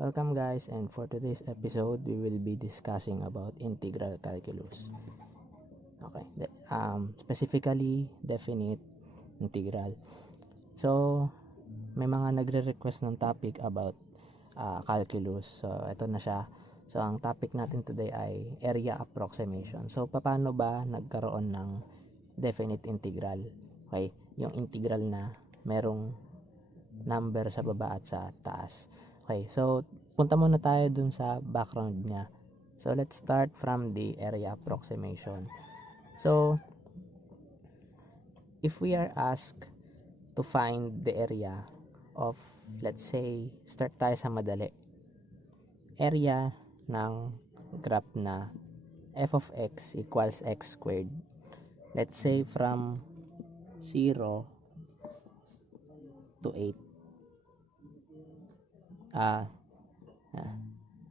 Welcome guys, and for today's episode we will be discussing about integral calculus. Okay, specifically definite integral. So may mga nagre-request ng topic about calculus. So ito na siya. So ang topic natin today ay area approximation. So paano ba nagkaroon ng definite integral? Okay, yung integral na merong number sa baba at sa taas. Okay, so punta muna tayo dun sa background niya. So let's start from the area approximation. So if we are asked to find the area of, let's say, start tayo sa madali. Area ng graph na f of x equals x squared. Let's say from 0 to 8.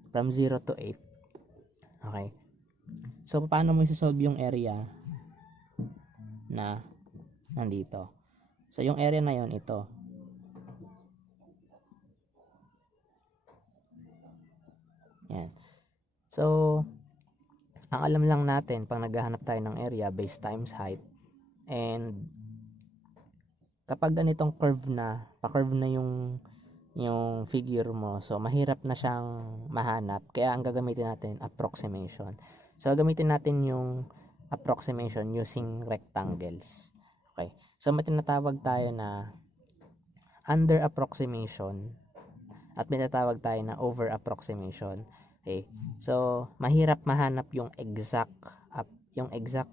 From 0 to 8. Okay. So, paano mo i-solve yung area na nandito? So, yung area na yon ito. Yan. So, ang alam lang natin, pag naghahanap tayo ng area, base times height. And, kapag ganitong curve na, pa-curve na yung figure mo, so mahirap na siyang mahanap, kaya ang gagamitin natin approximation. So gagamitin natin yung approximation using rectangles. Okay, so may tinatawag tayo na under approximation at may tinatawag tayo na over approximation. Okay, so mahirap mahanap yung exact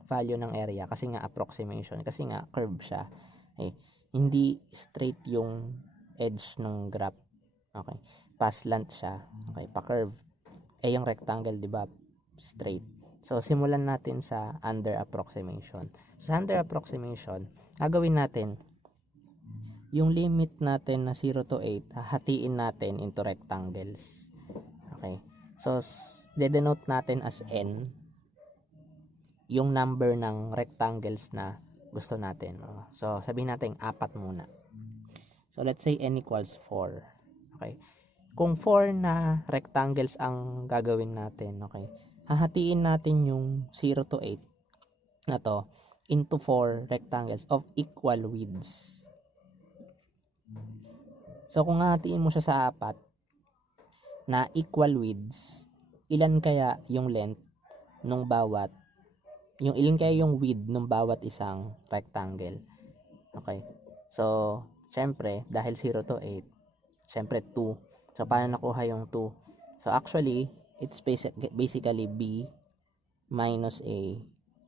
value ng area kasi nga approximation, kasi nga curve siya. Okay, hindi straight yung edge ng graph. Okay, pa-slant siya. Okay, pa-curve. Yung rectangle, di ba? Straight. So simulan natin sa under approximation. Sa under approximation, gagawin natin yung limit natin na 0 to 8, hahatiin natin into rectangles. Okay, so de-denote natin as n yung number ng rectangles na gusto natin. So sabihin natin 4 muna. So let's say n equals 4. Okay, kung 4 na rectangles ang gagawin natin, okay, hahatiin natin yung 0 to 8 na to into 4 rectangles of equal widths. So kung hahatiin mo siya sa 4 na equal widths, ilan kaya yung length nung bawat, ilan kaya yung width nung bawat isang rectangle? Okay, so syempre dahil 0 to 8, syempre 2. So paano nakuha yung 2? So actually it's basically b minus a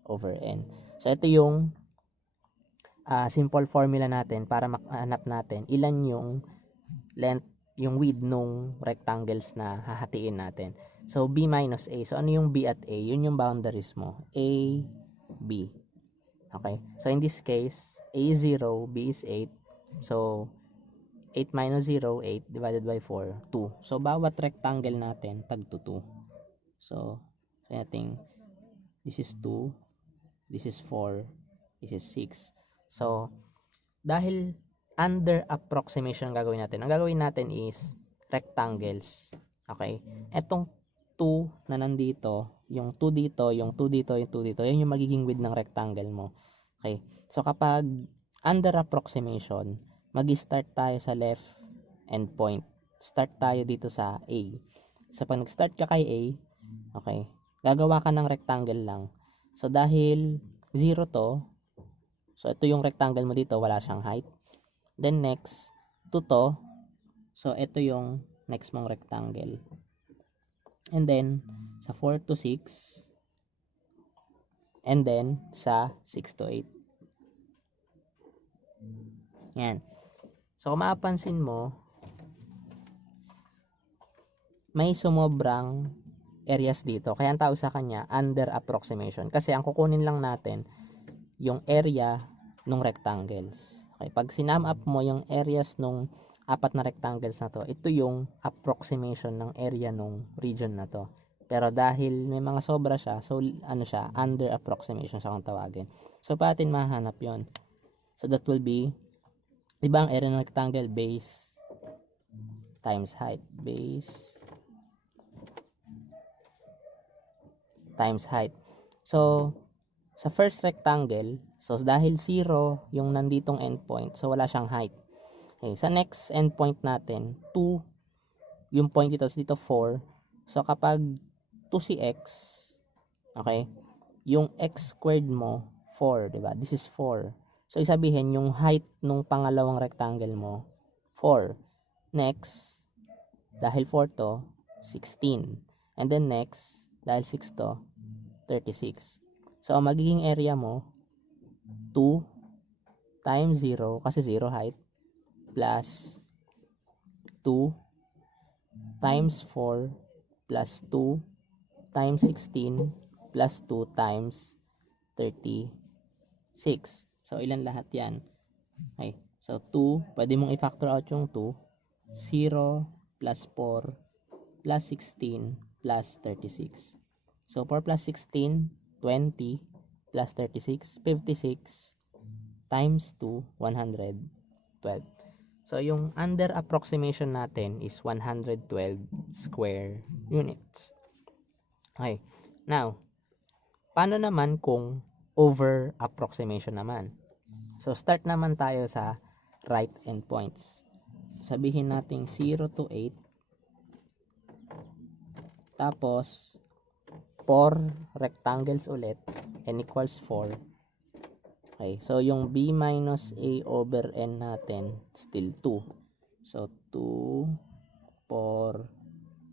over n. So ito yung simple formula natin para mahanap natin ilan yung length, yung width nung rectangles na hahatiin natin. So b minus a. So ano yung b at a? Yun yung boundaries mo. A, b. Okay, so in this case a is 0, b is 8. So 8 minus 0, 8 divided by 4, 2. So bawat rectangle natin tag to 2. So I think this is 2, this is 4, this is 6. So dahil under approximation gagawin natin, ang gagawin natin is rectangles. Okay, etong 2 na nandito, yung 2 dito, yung 2 dito, yung 2 dito, yan yung magiging width ng rectangle mo. Okay, so kapag under approximation, mag-start tayo sa left end point. Start tayo dito sa A. So pag nag-start ka kay A, okay, gagawa ka ng rectangle lang. So dahil 0 to, so ito yung rectangle mo dito, wala siyang height. Then next, 2 to, so ito yung next mong rectangle. And then sa 4 to 6, and then sa 6 to 8. Yan. So kung mapapansin mo, may sumobrang areas dito. Kaya ang tawag sa kanya under approximation. Kasi ang kukunin lang natin yung area ng rectangles. Okay, pag sinum up mo yung areas nung 4 na rectangles na to, ito yung approximation ng area nung region na to. Pero dahil may mga sobra siya, so ano siya, under approximation siya kung tawagin. So patin mahanap yon. So that will be, diba ang area ng rectangle, base times height. Base times height. So, sa first rectangle, so dahil 0 yung nanditong endpoint, so wala siyang height. Okay, sa next endpoint natin, 2, yung point dito, so dito 4. So, kapag 2 si x, okay, yung x squared mo, 4, diba? This is 4. So, isabihin, yung height nung pangalawang rectangle mo, 4. Next, dahil 4 to, 16. And then next, dahil 6 to, 36. So, ang magiging area mo, 2 times 0, kasi 0 height, plus 2 times 4 plus 2 times 16 plus 2 times 36. So, ilan lahat yan? Okay. So, 2, pwede mong i-factor out yung 2. 0 plus 4 plus 16 plus 36. So, 4 plus 16, 20 plus 36, 56 times 2, 112. So, yung under approximation natin is 112 square units. Okay. Now, paano naman kung over approximation naman? So, start naman tayo sa right endpoints. Sabihin natin 0 to 8. Tapos, 4 rectangles ulit, n equals 4. Okay, so yung b minus a over n natin, still 2. So, 2, 4,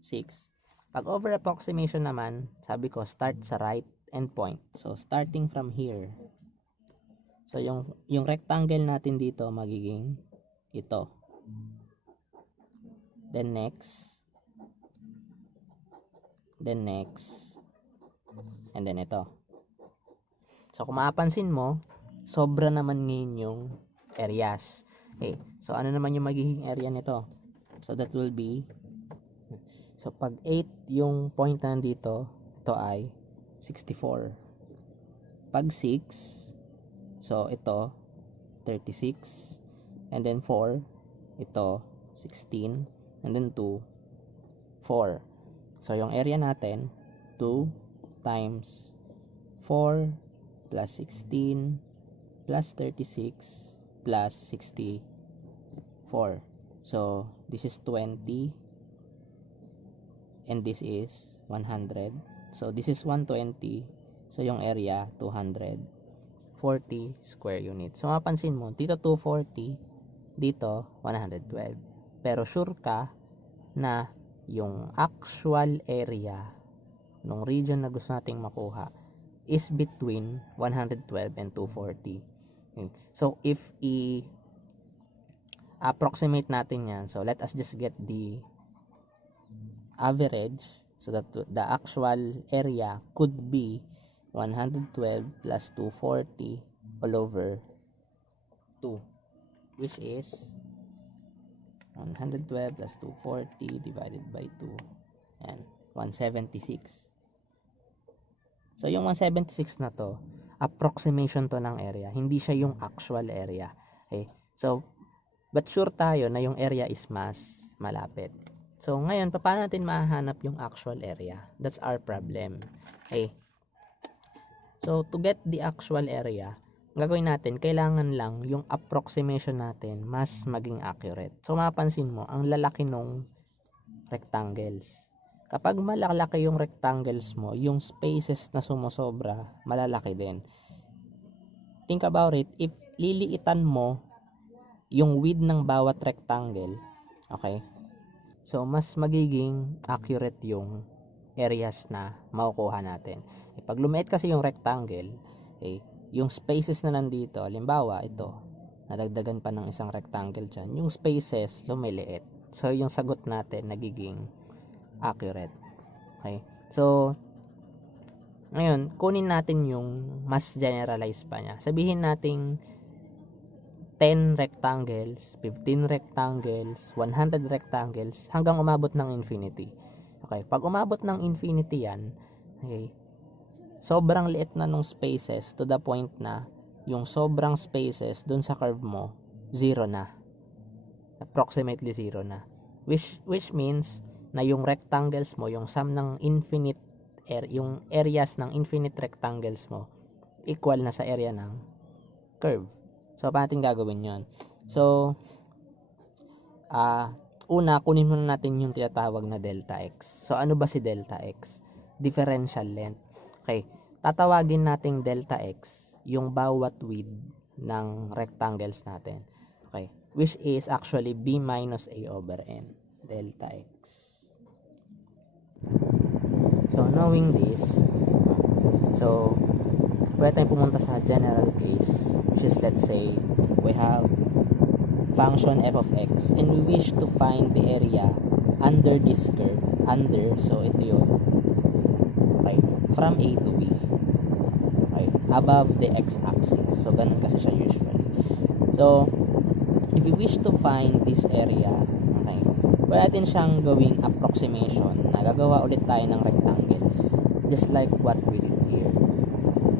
6. Pag over approximation naman, sabi ko, start sa right endpoint. So, starting from here. So, yung rectangle natin dito, magiging ito. Then next. Then next. And then ito. So, kung mapapansin mo, sobra naman ngayon yung areas. Okay. So, ano naman yung magiging area nito? So, that will be, so, pag 8 yung point na nandito, ito ay 64. Pag 6, so, ito, 36. And then 4, ito, 16. And then 2, 4. So, yung area natin, 2 times 4 plus 16 plus 36 plus 64. So, this is 20 and this is 100. So, this is 120. So, yung area, 240 square units. So, mapansin mo, dito 240, dito 112. Pero sure ka na yung actual area nung region na gusto nating makuha is between 112 and 240. Okay. So, if approximate natin yan, so let us just get the average, so that the actual area could be 112 plus 240 all over 2, which is 112 plus 240 divided by 2 and 176. So, yung 176 na to, approximation to ng area. Hindi siya yung actual area. Okay? So, but sure tayo na yung area is mas malapit. So, ngayon, paano natin mahanap yung actual area? That's our problem. Okay? So, to get the actual area, gagawin natin, kailangan lang yung approximation natin mas maging accurate. So, mapapansin mo, ang lalaki nung rectangles. Kapag malalaki yung rectangles mo, yung spaces na sumusobra, malalaki din. Think about it, if liliitan mo yung width ng bawat rectangle, okay? So, mas magiging accurate yung areas na makukuha natin. Pag lumiit kasi yung rectangle, okay, yung spaces na nandito, halimbawa, ito, nadagdagan pa ng isang rectangle dyan, yung spaces lumiliit. So, yung sagot natin nagiging accurate. Okay. So, ngayon, kunin natin yung mas generalized pa niya. Sabihin natin 10 rectangles, 15 rectangles, 100 rectangles, hanggang umabot ng infinity. Okay. Pag umabot ng infinity yan, okay, sobrang liit na nung spaces to the point na yung sobrang spaces dun sa curve mo, 0 na. Approximately 0 na. which means na yung rectangles mo, yung sum ng infinite yung areas ng infinite rectangles mo equal na sa area ng curve. So paano natin gagawin 'yon? So una, kunin muna natin yung tinatawag na delta x. So ano ba si delta x? Differential length. Okay, tatawagin nating delta x yung bawat width ng rectangles natin. Okay, which is actually b minus a over n, delta x. So knowing this, so pwede tayong pumunta sa general case, which is, let's say we have function f of x and we wish to find the area under this curve, so ito yun, okay, from a to b, okay, above the x-axis. So ganun kasi siya usually. So if we wish to find this area, okay, pwede natin siyang gawing approximation na gagawa ulit tayo ng rectangles just like what we did here.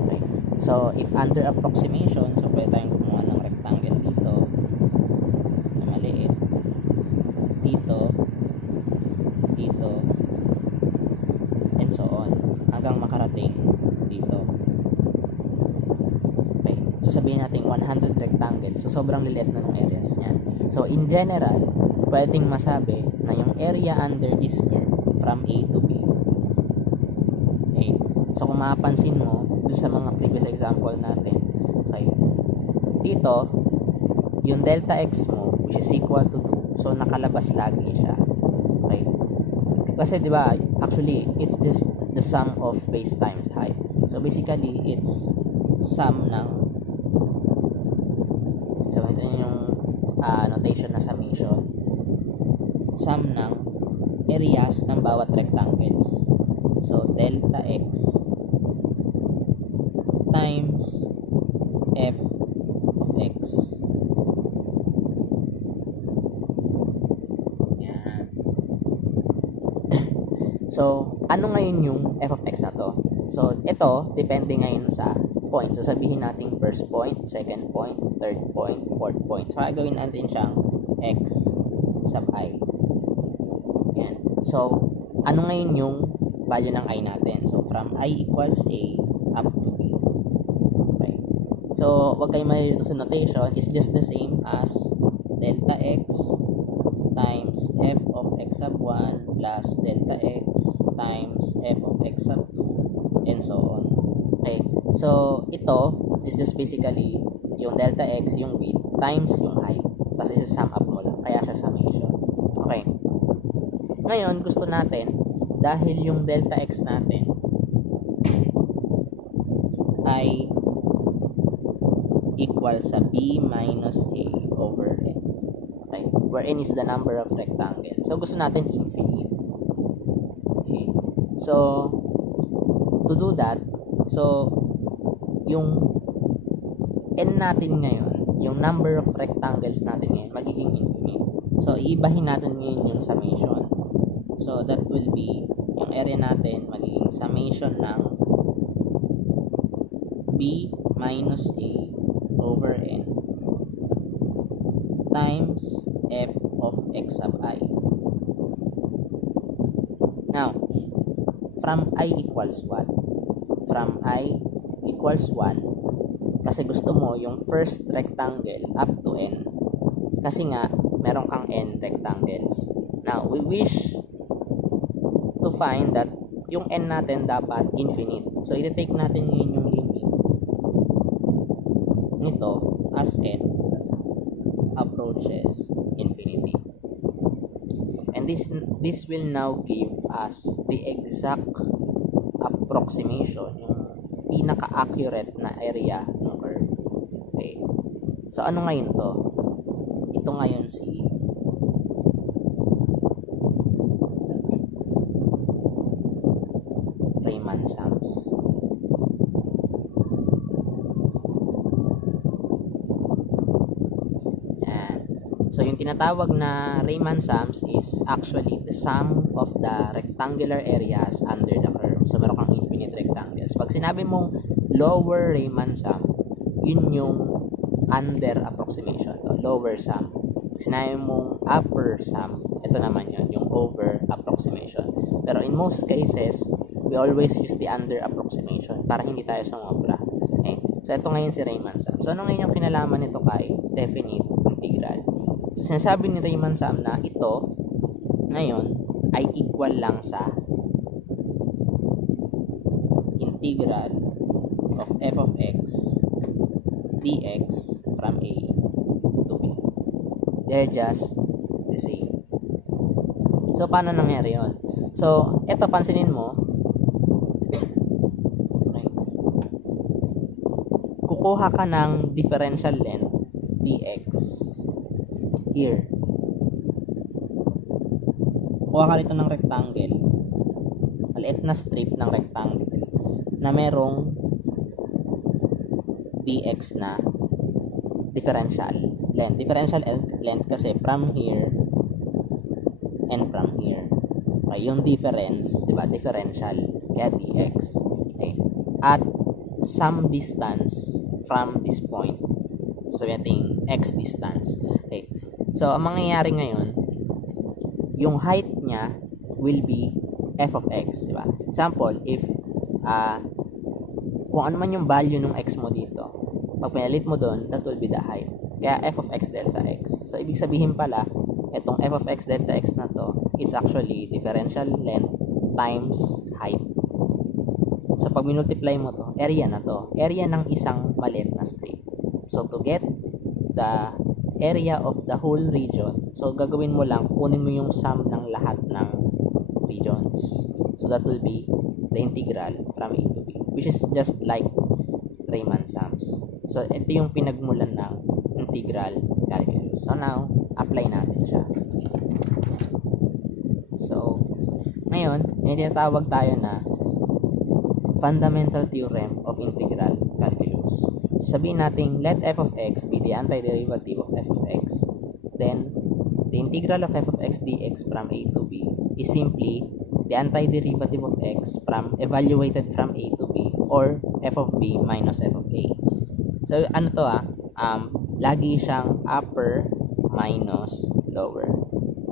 Okay, so if under approximation, so pwede tayong gumawa ng rectangle dito na maliit, dito, and so on hanggang makarating dito. Okay, so sabihin natin 100 rectangles, so sobrang liliit na ng areas niya. So in general, pwedeng masabi na yung area under this curve from A to B, okay, so kung mapapansin mo dun sa mga previous example natin, okay, dito yung delta x mo which is equal to 2, so nakalabas lagi siya. Okay, kasi diba actually it's just the sum of base times height, so basically it's sum ng, so ito yung notation na summation, sum ng areas ng bawat rectangles. So delta x times f of x. Yan. So ano ngayon yung f of x na to? So ito depende ngayon sa point. So sabihin natin first point, second point, third point, fourth point. So gagawin natin siyang x sub I. Yan. So ano ngayon yung value ng I natin? So from I equals A up to B. Okay. So wag kayong malilito sa notation, it's just the same as delta x times f of x sub 1 plus delta x times f of x sub 2 and so on. Okay, so ito is just basically yung delta x, yung width, times yung height, tapos isa-sum up mo lang, kaya siya summation. Okay, ngayon gusto natin, dahil yung delta x natin ay equal sa b minus a over n, okay, where n is the number of rectangles, so gusto natin infinite. Okay, so to do that, so yung n natin ngayon, yung number of rectangles natin ngayon, magiging infinite. So iibahin natin ngayon yung summation. So that will be, yung area natin magiging summation ng b minus a over n times f of x sub I. Now, from I equals what? From I equals 1, kasi gusto mo yung first rectangle up to n, kasi nga meron kang n rectangles. Now we wish to find that yung n natin dapat infinite, so i-take natin yun yung limit nito as n approaches infinity, and this will now give us the exact approximation, yung pinaka-accurate na area ng curve. Okay. So ano ngayon to? Ito ngayon si Riemann sums. Yan. So yung tinatawag na Riemann sums is actually the sum of the rectangular areas under the curve. So meron kang infinite rectangles. Pag sinabi mong lower Riemann sum, yun yung under approximation, to lower sum. sinabi mong upper sum, ito naman yun, yung over approximation. Pero in most cases, we always use the under approximation para hindi tayo sumobra. Okay. So, ito ngayon si Riemann sum. So, ano ngayon yung kinalaman nito kay definite integral? So, sinasabi ni Riemann sum na ito, ngayon, ay equal lang sa integral of f of x dx from a to b. They're just the same. So, paano nangyari yun? So, eto, pansinin mo, okay, kukuha ka ng differential length dx here. Kuha ka rito ng rectangle, maliit na strip ng rectangle na merong dx na differential length. Differential length kasi from here and from here. Okay, yung difference, di ba? Differential. Kaya dx. Okay. At some distance from this point. So, yung x distance. Okay. So, ang mangyayari ngayon, yung height niya will be f of x, di ba? Example, if kung ano man yung value ng x mo dito, pag pinalit mo doon, that will be the height. Kaya f of x delta x. So, ibig sabihin pala, itong f of x delta x na to, it's actually differential length times height. So, pag minultiply mo to, area na to. Area ng isang maliit na strip. So, to get the area of the whole region, so, gagawin mo lang, kukunin mo yung sum ng lahat ng regions. So, that will be the integral from a to b, which is just like Riemann sums. So, ito yung pinagmulan ng integral calculus. So, now, apply natin siya. So, ngayon, may tinatawag tayo na fundamental theorem of integral calculus. Sabihin natin, let f of x be the antiderivative of f of x. Then, the integral of f of x dx from a to b is simply the antiderivative of x from evaluated from a to b, or f of b minus f of a. So, ano to lagi siyang upper minus lower.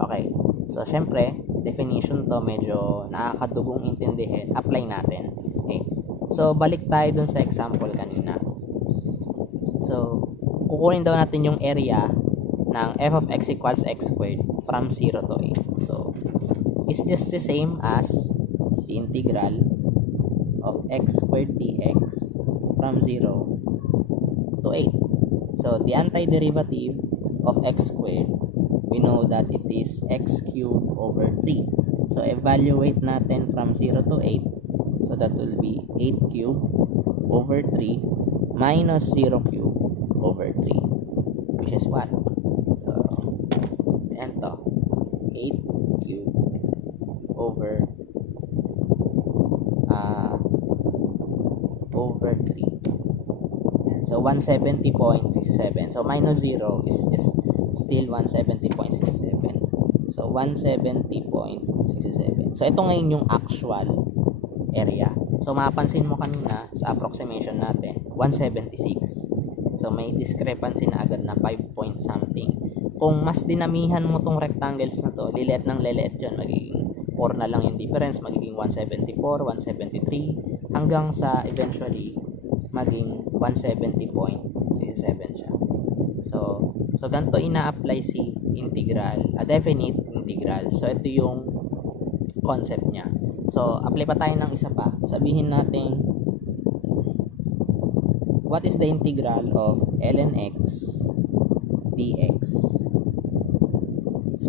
Okay. So, syempre, definition to medyo nakakadugong intindihin. Apply natin. Okay. So, balik tayo dun sa example kanina. So, kukunin daw natin yung area ng f of x equals x squared from 0 to a. So, it's just the same as the integral of x squared dx from 0 to 8. So, the antiderivative of x squared, we know that it is x cubed over 3. So, evaluate natin from 0 to 8. So, that will be 8 cubed over 3 minus 0 cubed over 3. Which is what? So, yan to. 8 cubed over 3. So, 170.67. So, minus 0 is just still 170.67. So, 170.67. So, ito ngayon yung actual area. So, mapapansin mo kanina sa approximation natin, 176. So, may discrepancy na agad na 5 point something. Kung mas dinamihan mo tong rectangles na to, liliit ng liliit dyan, magiging 4 na lang yung difference, magiging 174, 173, hanggang sa eventually maging 170.67 siya. So ganito ina-apply si integral, a definite integral. So, ito yung concept niya. So, apply pa tayo ng isa pa. Sabihin natin, what is the integral of ln x dx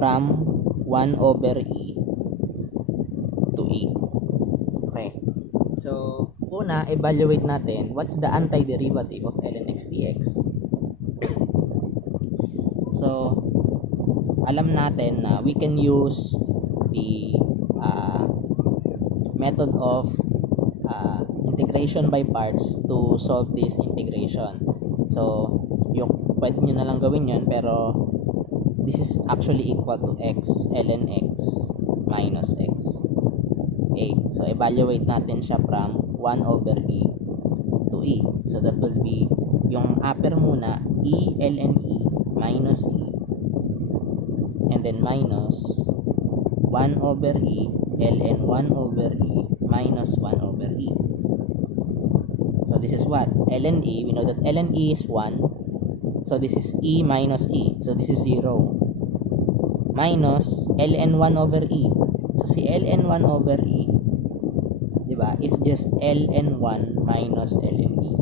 from 1 over e to e? Okay. So, una, evaluate natin what's the antiderivative of ln x dx. So, alam natin na we can use the method of integration by parts to solve this integration. So, yung pwede nyo na lang gawin yun, pero this is actually equal to x ln x minus x. Okay, so evaluate natin siya from 1 over e to e. So, that will be yung upper muna, e ln e minus e and then minus 1 over e ln 1 over e minus 1 over e. So this is what? ln e, we know that ln e is 1. So this is e minus e. So this is 0. Minus ln 1 over e. So si ln 1 over e, diba, is just ln 1 minus ln e.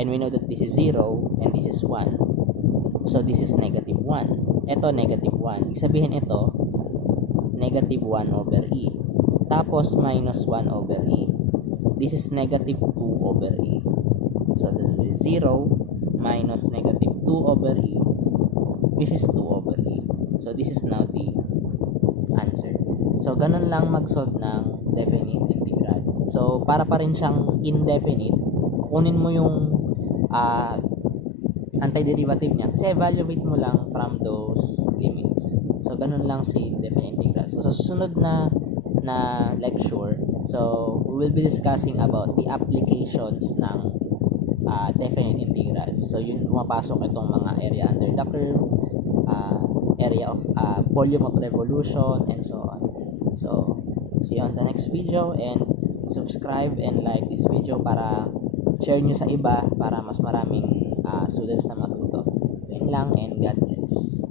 And we know that this is 0 and this is 1. So this is negative 1. Ito negative 1. Ibig sabihin ito, negative 1 over e. Tapos minus 1 over e. This is negative 2 over e. So this is 0 minus negative 2 over e, which is 2 over e. So this is now the answer. So ganun lang mag-solve ng definite integral. So para pa rin siyang indefinite, kunin mo yung antiderivative niya, kasi evaluate mo lang from those limits. So ganun lang si definite integral. So sa susunod na lecture, so we will be discussing about the applications ng definite integrals. So yun, pumapasok itong mga area under the curve, area of volume of revolution, and so on. So see you on the next video, and subscribe and like this video para share nyo sa iba para mas maraming students na matuto. So yun lang, and God bless.